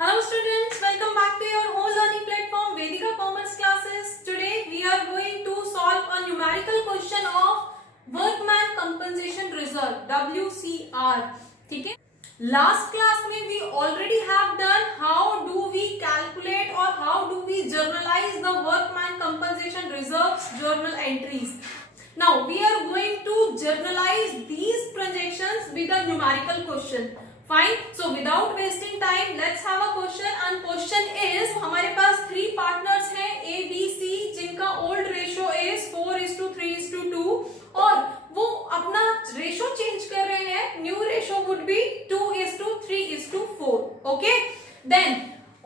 Hello students, welcome back to your whole learning platform Vedika Commerce classes. Today we are going to solve a numerical question of Workman Compensation Reserve WCR. ठीक है, last class में we already have done how do we calculate or how do we journalize the Workman Compensation Reserve's journal entries. Now we are going to journalize these transactions with a numerical question. Fine. So without wasting time, let's have a question. And question is, हमारे पास 3 partners हैं A, B, C, जिनका old ratio is 4:3:2 और वो अपना ratio change कर रहे हैं. New ratio would be 2:3:4. Okay. Then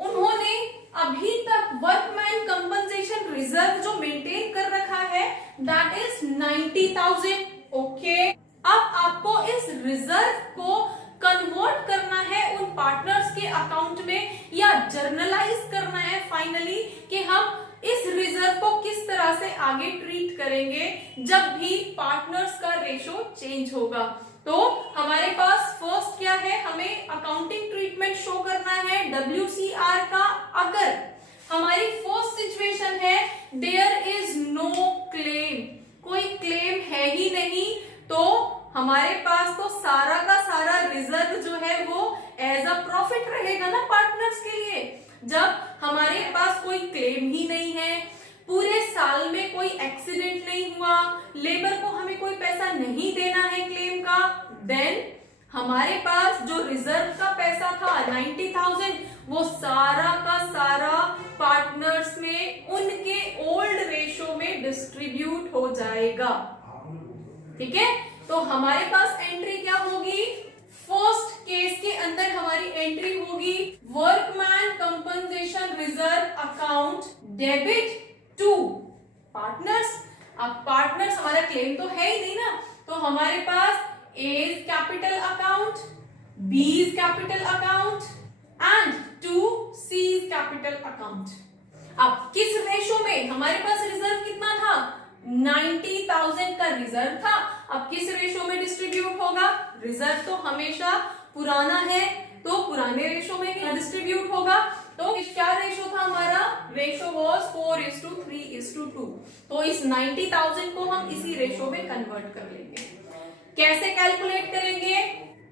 उन्होंने अभी तक वर्कमैन कंपनसेशन रिजर्व जो मेंटेन कर रखा है that is 90,000. ओके, अब आपको इस रिजर्व को कन्वर्ट करना है उन पार्टनर्स के अकाउंट में या जर्नलाइज करना है फाइनली कि हम इस रिजर्व को किस तरह से आगे ट्रीट करेंगे जब भी पार्टनर्स का रेशो चेंज होगा. तो हमारे पास फर्स्ट क्या है, हमें अकाउंटिंग ट्रीटमेंट शो करना है WCR का. अगर हमारी फर्स्ट सिचुएशन है देयर इज नो क्लेम, कोई क्लेम है ही नहीं, तो हमारे पास तो सारा का सारा रिजर्व जो है वो एज अ प्रॉफिट रहेगा ना पार्टनर्स के लिए. जब हमारे पास कोई क्लेम ही नहीं है, पूरे साल में कोई एक्सीडेंट नहीं हुआ, लेबर को हमें कोई पैसा नहीं देना है क्लेम का, देन हमारे पास जो रिजर्व का पैसा था 90,000 वो सारा का सारा पार्टनर्स में उनके ओल्ड रेशो में डिस्ट्रीब्यूट हो जाएगा. ठीक है, तो हमारे पास एंट्री क्या होगी, फर्स्ट केस के अंदर हमारी एंट्री होगी workman compensation reserve account debit to partners. अब पार्टनर्स हमारा क्लेम तो है ही नहीं ना, तो हमारे पास A is capital account, B is capital account and to C is capital account. अब किस रेशो में हमारे पास रिजर्व कितना था, 90,000 का रिजर्व था. अब किस रेशो में डिस्ट्रीब्यूट होगा, रिजर्व तो हमेशा पुराना है तो पुराने रेशो में ही डिस्ट्रीब्यूट होगा. तो क्या रेशो था हमारा, रेशो वाज 4:3:2. तो इस 90,000 को हम इसी रेशो में कन्वर्ट कर लेंगे. कैसे कैलकुलेट करेंगे,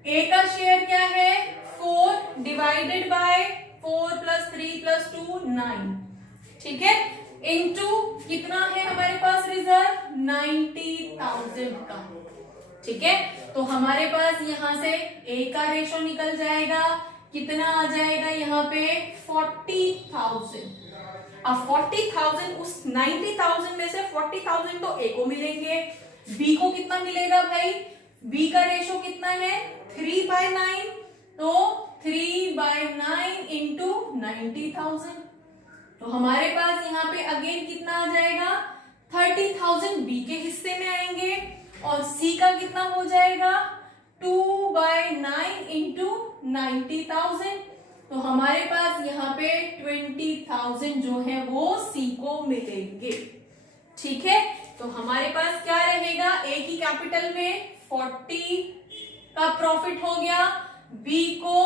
A का शेयर क्या है 4 डिवाइडेड बाय 4 + 3 + 2 9. ठीक है, इनटू कितना है हमारे पास रिजर्व 90,000 का. ठीक है, तो हमारे पास यहां से A का रेशो निकल जाएगा, कितना आ जाएगा यहाँ पे 40,000. अब 40,000 उस 90,000 में से 40,000 तो A को मिलेंगे, B को कितना मिलेगा भाई, B का रेशो कितना है 3/9, तो 3/9 इंटू 90,000. तो हमारे पास यहाँ पे अगेन कितना आ जाएगा 30,000 B के हिस्से में आएंगे और C का कितना हो जाएगा 2/9 इंटू 90,000. तो हमारे पास यहाँ पे 20,000 जो है वो C को मिलेंगे. ठीक है, तो हमारे पास क्या रहेगा, A की कैपिटल में 40 का प्रॉफिट हो गया, B को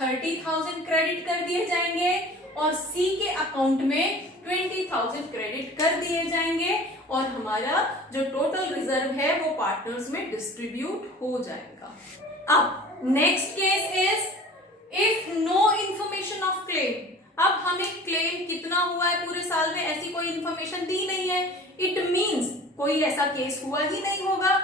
30,000 क्रेडिट कर दिए जाएंगे और C के अकाउंट में 20,000 क्रेडिट कर दिए जाएंगे और हमारा जो टोटल रिजर्व है वो पार्टनर्स में डिस्ट्रीब्यूट हो जाएगा. अब next case is if no information of claim. अब हमें क्लेम कितना हुआ है पूरे साल में ऐसी कोई इंफॉर्मेशन दी नहीं है, इट मीन्स कोई ऐसा केस हुआ ही नहीं होगा.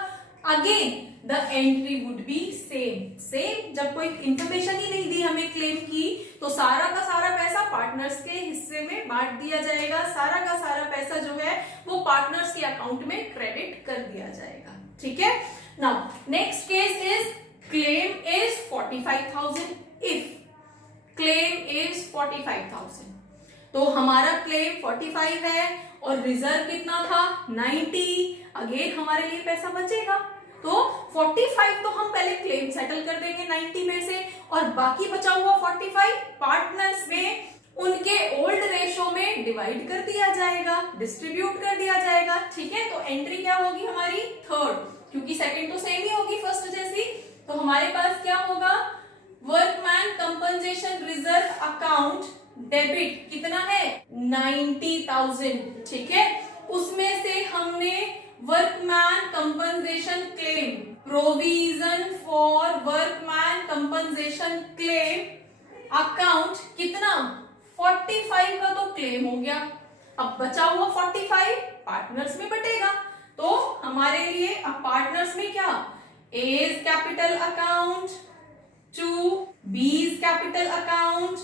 Again the entry would be same. जब कोई इंफॉर्मेशन ही नहीं दी हमें क्लेम की तो सारा का सारा पैसा पार्टनर्स के हिस्से में बांट दिया जाएगा, सारा का सारा पैसा जो है वो पार्टनर्स के अकाउंट में क्रेडिट कर दिया जाएगा. ठीक है, now next case is claim is 45,000. If claim is 45,000 तो हमारा क्लेम 45 है और रिजर्व कितना था 90. अगेन हमारे लिए पैसा बचेगा तो 45 तो हम पहले क्लेम सेटल कर देंगे 90 में से और बाकी बचा हुआ 45 पार्टनर्स में उनके ओल्ड रेशो में डिवाइड कर दिया जाएगा, डिस्ट्रीब्यूट कर दिया जाएगा. ठीक है, तो एंट्री क्या होगी हमारी थर्ड, क्योंकि सेकंड तो सेम ही होगी फर्स्ट जैसी. तो हमारे पास क्या होगा, workman compensation reserve account debit कितना है 90,000, ठीक है। उसमें से हमने workman compensation claim, provision for workman compensation claim account कितना 45 का तो क्लेम हो गया। अब बचा हुआ 45 पार्टनर्स में बटेगा, तो हमारे लिए अब पार्टनर्स में क्या, A's capital account, to B's capital account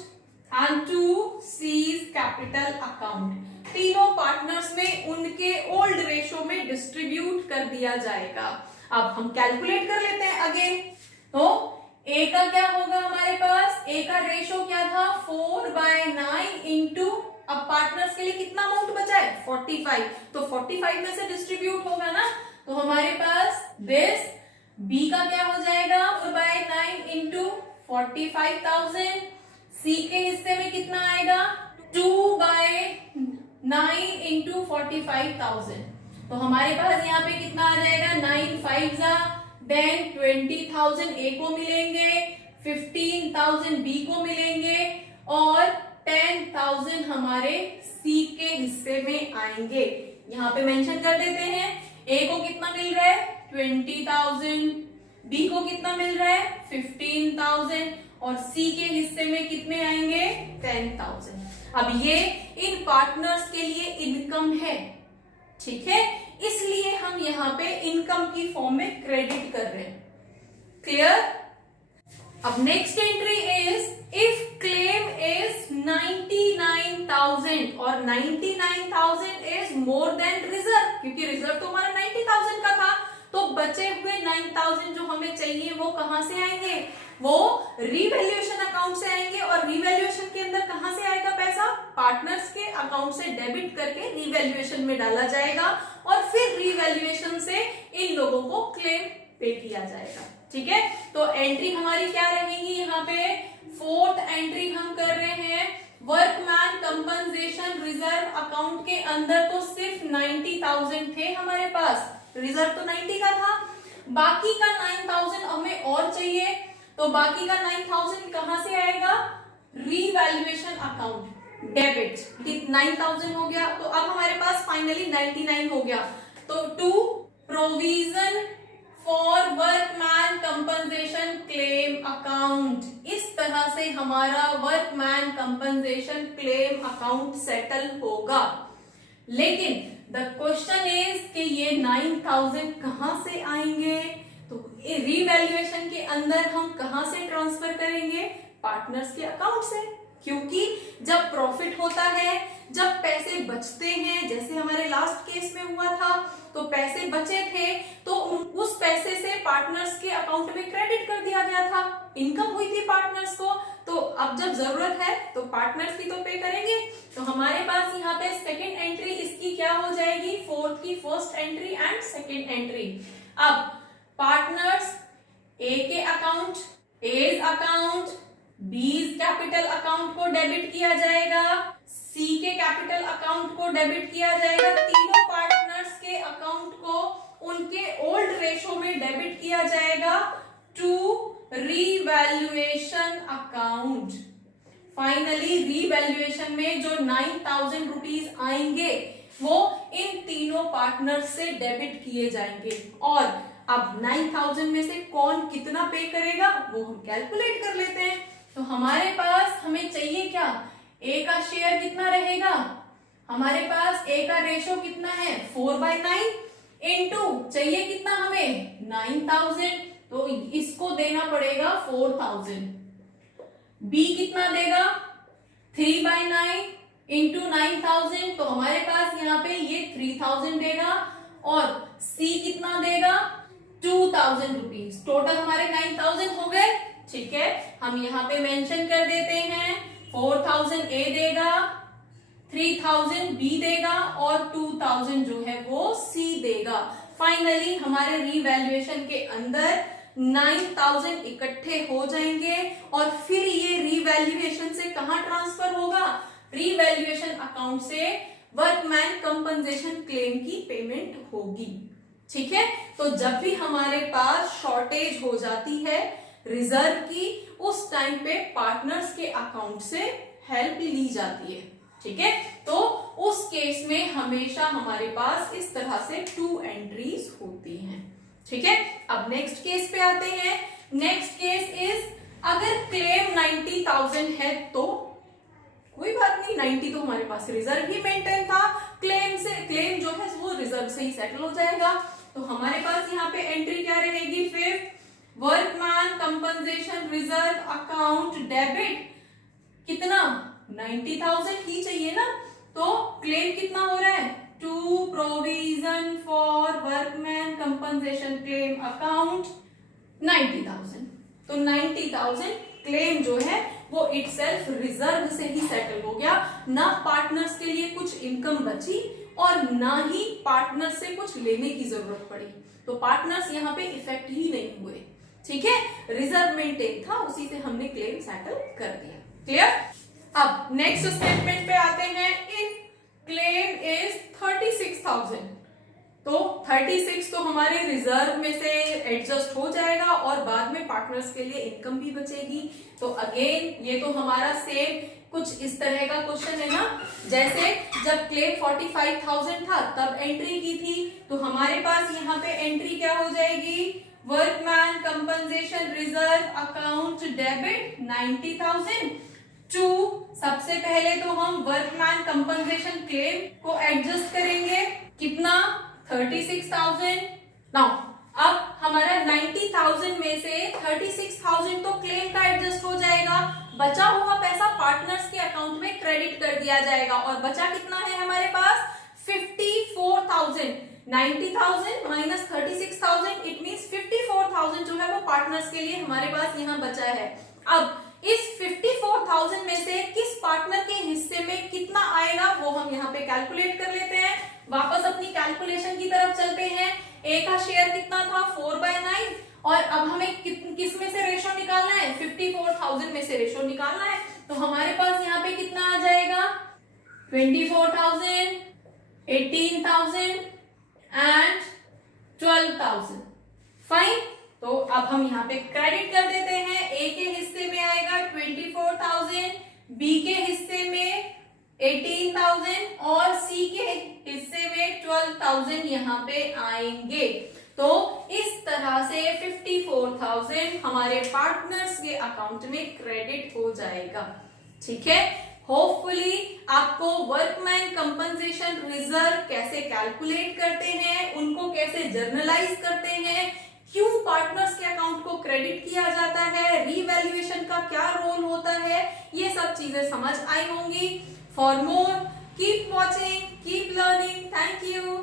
and to C's capital account, तीनों पार्टनर्स में उनके ओल्ड रेशो में डिस्ट्रीब्यूट कर दिया जाएगा। अब हम कैलकुलेट कर लेते हैं अगेन। तो ए का क्या होगा हमारे पास, ए का रेशो क्या था 4/9 इंटू, अब पार्टनर्स के लिए कितना अमाउंट बचा है 45, तो 45 में से डिस्ट्रीब्यूट होगा ना, तो हमारे पास दिस बी का क्या हो जाएगा 4/9 इंटू 45,000, सी के हिस्से में कितना आएगा 2/9 इंटू 45,000, तो हमारे पास यहाँ पे कितना आ जाएगा 9 5 देन 20,000 ए को मिलेंगे, 15,000 बी को मिलेंगे और 10,000 हमारे सी के हिस्से में आएंगे। यहाँ पे मेंशन कर देते हैं, ए को कितना मिल रहा है 20,000, बी को कितना मिल रहा है 15,000 और सी के हिस्से में कितने आएंगे 10,000। अब ये इन पार्टनर्स के लिए इनकम है, ठीक है, इसलिए हम यहाँ पे इनकम की फॉर्म में क्रेडिट कर रहे हैं। क्लियर। अब next entry is if claim is 99,000 और 99,000 इज मोर देन रिजर्व, क्योंकि रिजर्व तो हमारा 90,000 का था, तो बचे हुए 9,000 जो हमें चाहिए वो कहां से आएंगे, वो रिवैल्यूएशन अकाउंट से आएंगे। और रिवैल्यूएशन के अंदर कहां से आएगा पैसा, पार्टनर्स के अकाउंट से डेबिट करके रिवैल्यूएशन में डाला जाएगा और फिर रिवैल्यूएशन से इन लोगों को क्लेम पे किया जाएगा, ठीक है। तो एंट्री हमारी क्या रहेगी, यहाँ पे फोर्थ एंट्री हम कर रहे हैं वर्कमैन कंपनसेशन रिजर्व अकाउंट के अंदर तो सिर्फ 90,000 थे हमारे पास, रिजर्व तो 90 का था, बाकी का 9,000 हमें और चाहिए, तो बाकी का 9,000 कहां से आएगा, रीवैल्यूएशन अकाउंट डेबिट 9,000 हो गया, तो अब हमारे पास फाइनली 99 हो गया। तो to provision for workman compensation claim account, इस तरह से हमारा workman compensation claim account settle होगा। लेकिन द क्वेश्चन इज कि ये 9,000 कहां से आएंगे, तो रिवैल्यूएशन के अंदर हम कहां से ट्रांसफर करेंगे, पार्टनर्स के अकाउंट से, क्योंकि जब प्रॉफिट होता है, जब पैसे बचते हैं, जैसे हमारे लास्ट केस में हुआ था, तो पैसे बचे थे तो उस पैसे से पार्टनर्स के अकाउंट में क्रेडिट कर दिया गया था, इनकम हुई थी पार्टनर्स को, तो अब जब जरूरत है तो पार्टनर्स की तो पे करेंगे। तो हमारे पास यहाँ पे सेकेंड एंट्री इसकी क्या हो जाएगी, फोर्थ की first entry and second entry. अब पार्टनर्स ए के account, A's account, B's capital account को डेबिट किया जाएगा, सी के कैपिटल अकाउंट को डेबिट किया जाएगा, तीनों पार्टनर्स के अकाउंट को उनके ओल्ड रेशो में डेबिट किया जाएगा to revaluation account. Finally revaluation में जो 9,000 रुपीज आएंगे वो इन तीनों पार्टनर्स से डेबिट किए जाएंगे, और अब 9,000 में से कौन कितना पे करेगा वो हम कैलकुलेट कर लेते हैं। तो हमारे पास हमें चाहिए क्या, ए का शेयर कितना रहेगा, हमारे पास ए का रेशो कितना है 4/9 इंटू चाहिए कितना हमें 9,000, तो इसको देना पड़ेगा 4,000। बी कितना देगा 3/9 इंटू 9,000, तो हमारे पास यहाँ पे ये 3,000 देगा, और सी कितना देगा 2,000 रुपीज, टोटल हमारे 9,000 हो गए, ठीक है। हम यहाँ पे मेंशन कर देते हैं 4,000 ए देगा, 3,000 बी देगा और 2,000 जो है वो सी देगा। फाइनली हमारे रीवैल्यूएशन के अंदर 9,000 इकट्ठे हो जाएंगे और फिर ये रीवैल्यूएशन से कहां ट्रांसफर होगा, रीवैल्यूएशन अकाउंट से वर्कमैन कंपनसेशन क्लेम की पेमेंट होगी, ठीक है। तो जब भी हमारे पास शॉर्टेज हो जाती है रिजर्व की, उस टाइम पे पार्टनर्स के अकाउंट से हेल्प ली जाती है। ठीक है, तो उस केस में हमेशा हमारे पास इस तरह से 2 एंट्रीज होती हैं। ठीक है, अब नेक्स्ट केस पे आते हैं। नेक्स्ट केस इज अगर क्लेम 90,000 है तो कोई बात नहीं, 90 तो हमारे पास रिजर्व ही मेंटेन था, क्लेम जो है वो रिजर्व से ही सेटल हो जाएगा। तो हमारे पास यहाँ पे एंट्री क्या रहेगी, fifth, workman compensation reserve account debit, कितना 90,000 ही चाहिए ना, तो क्लेम कितना हो रहा है, to provision for workman compensation claim account 90,000। तो 90,000 क्लेम जो है वो इटसेल्फ रिजर्व से ही सेटल हो गया, ना पार्टनर्स के लिए कुछ इनकम बची और ना ही पार्टनर से कुछ लेने की जरूरत पड़ी। तो पार्टनर्स यहाँ पे इफेक्ट ही नहीं हुए। ठीक है, रिजर्व मेंटेन था, उसी से हमने क्लेम सेटल कर दिया। क्लियर? अब नेक्स्ट स्टेटमेंट पे आते हैं। इफ क्लेम इज 36,000, तो 36 तो हमारे रिजर्व में से एडजस्ट हो जाएगा और बाद में पार्टनर्स के लिए इनकम भी बचेगी। तो अगेन ये तो हमारा सेम कुछ इस तरह का क्वेश्चन है ना, जैसे जब क्लेम 45,000 था तब एंट्री की थी, तो हमारे पास यहाँ पे एंट्री क्या हो जाएगी, workman compensation reserve account debit 90,000 to, सबसे पहले तो हम वर्कमैन कंपनसेशन क्लेम को एडजस्ट करेंगे, कितना 36,000। नाउ अब हमारा 90,000 में से 36,000 तो क्लेम का एडजस्ट हो जाएगा, बचा हुआ पैसा पार्टनर्स के अकाउंट में क्रेडिट कर दिया जाएगा और बचा कितना है हमारे पास 54,000। 90,000 माइनस 36,000 इट मींस 54,000 जो है वो पार्टनर्स के लिए हमारे पास यहाँ बचा है। अब इस 54,000 में से किस पार्टनर के हिस्से में कितना आएगा वो हम यहाँ पे कैलकुलेट कर लेते हैं। वापस अपनी कैलकुलेशन की तरफ चलते हैं। ए का शेयर कितना था 4/9 और अब हमें किस में से रेशो निकालना है, 54,000 में से रेशो निकालना है। तो हमारे पास यहाँ पे कितना आ जाएगा 24,000, 18,000 एंड 12,000। फाइन, तो अब हम यहाँ पे क्रेडिट कर देते हैं। ए के हिस्से में आएगा 24,000, बी के हिस्से में 18,000 और सी के हिस्से में 12,000 यहाँ पे आएंगे। तो इस तरह से 54,000 हमारे पार्टनर्स के अकाउंट में क्रेडिट हो जाएगा। ठीक है, होपफुली आपको वर्कमैन कंपनसेशन रिजर्व कैसे कैलकुलेट करते हैं, उनको कैसे जर्नलाइज करते हैं, क्यों पार्टनर्स के अकाउंट को क्रेडिट किया जाता है, रीवैल्यूएशन का क्या रोल होता है, ये सब चीजें समझ आई होंगी। For more keep watching, keep learning. Thank you.